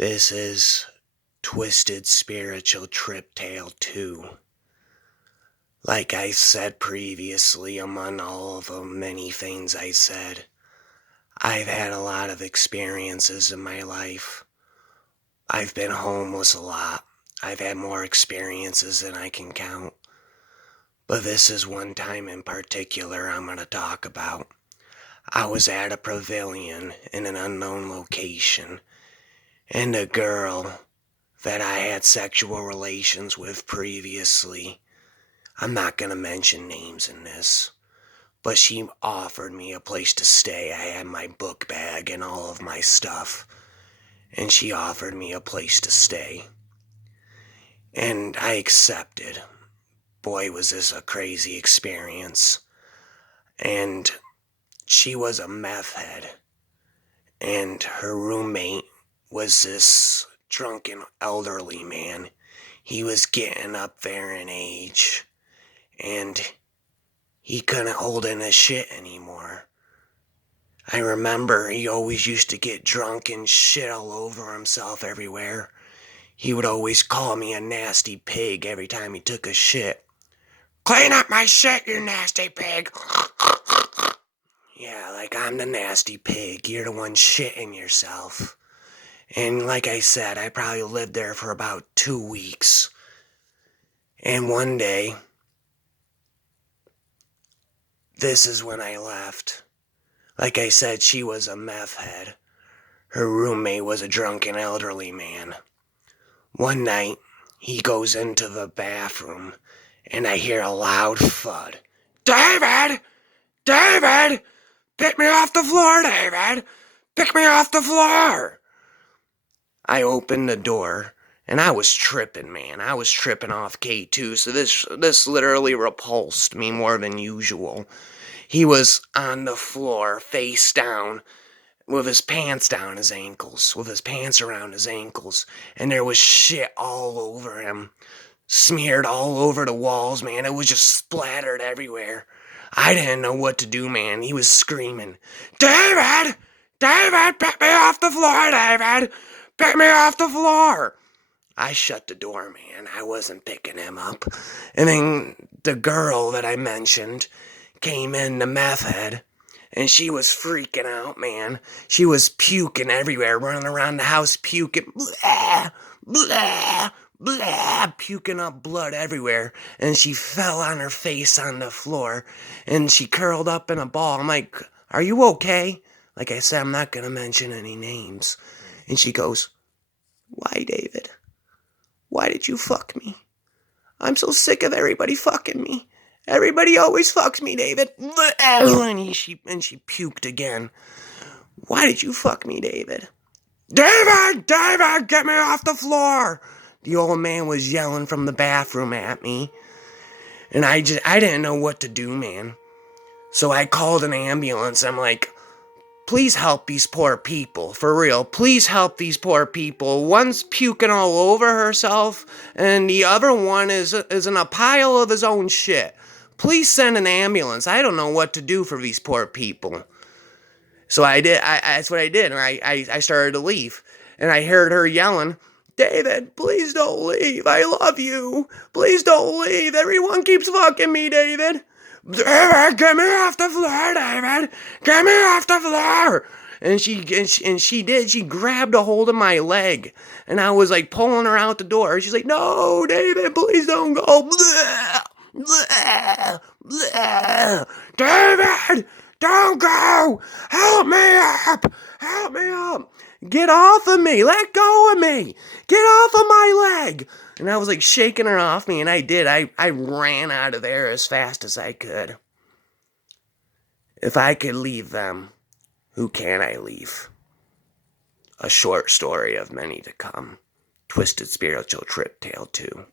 This is Twisted Spiritual Trip Tale 2. Like I said previously, among all of the many things I said, I've had a lot of experiences in my life. I've been homeless a lot. I've had more experiences than I can count. But this is one time in particular I'm going to talk about. I was at a pavilion in an unknown location, and a girl that I had sexual relations with previously, I'm not going to mention names in this, but she offered me a place to stay. I had my book bag and all of my stuff, and she offered me a place to stay. And I accepted. Boy, was this a crazy experience. And she was a meth head, and her roommate was this drunken elderly man. He was getting up there in age, and he couldn't hold in his shit anymore. I remember he always used to get drunk and shit all over himself everywhere. He would always call me a nasty pig every time he took a shit. "Clean up my shit, you nasty pig." Yeah, like I'm the nasty pig. You're the one shitting yourself. And like I said, I probably lived there for about 2 weeks. And one day, this is when I left. Like I said, she was a meth head. Her roommate was a drunken elderly man. One night, he goes into the bathroom, and I hear a loud thud. "David! David! Pick me off the floor, David! Pick me off the floor!" I opened the door, and I was tripping, man. I was tripping off K2, so this literally repulsed me more than usual. He was on the floor, face down, with his pants down his ankles, with his pants around his ankles, and there was shit all over him, smeared all over the walls, man. It was just splattered everywhere. I didn't know what to do, man. He was screaming, "David! David, pick me off the floor, David! Pick me off the floor!" I shut the door, man. I wasn't picking him up. And then the girl that I mentioned came in, the meth head, and she was freaking out, man. She was puking everywhere, running around the house puking, blah, blah, blah, puking up blood everywhere. And she fell on her face on the floor, and she curled up in a ball. I'm like, "Are you okay?" Like I said, I'm not going to mention any names. And she goes, "Why, David? Why did you fuck me? I'm so sick of everybody fucking me. Everybody always fucks me, David." And she puked again. "Why did you fuck me, David?" "David! David, get me off the floor!" The old man was yelling from the bathroom at me. And I didn't know what to do, man. So I called an ambulance. I'm like, "Please help these poor people, for real. Please help these poor people. One's puking all over herself, and the other one is in a pile of his own shit. Please send an ambulance. I don't know what to do for these poor people." So I did. That's what I did, and I started to leave, and I heard her yelling, "David, please don't leave. I love you. Please don't leave. Everyone keeps fucking me, David. David, get me off the floor, David. Get me off the floor." And she did. She grabbed a hold of my leg, and I was like pulling her out the door. She's like, "No, David, please don't go." Blah, blah, blah. "David, don't go. Help me up. Help me up. Get off of me. Let go of me. Get off of my leg." And I was like shaking her off me, and I did. I ran out of there as fast as I could. If I could leave them, who can I leave? A short story of many to come. Twisted Spiritual Trip Tale 2.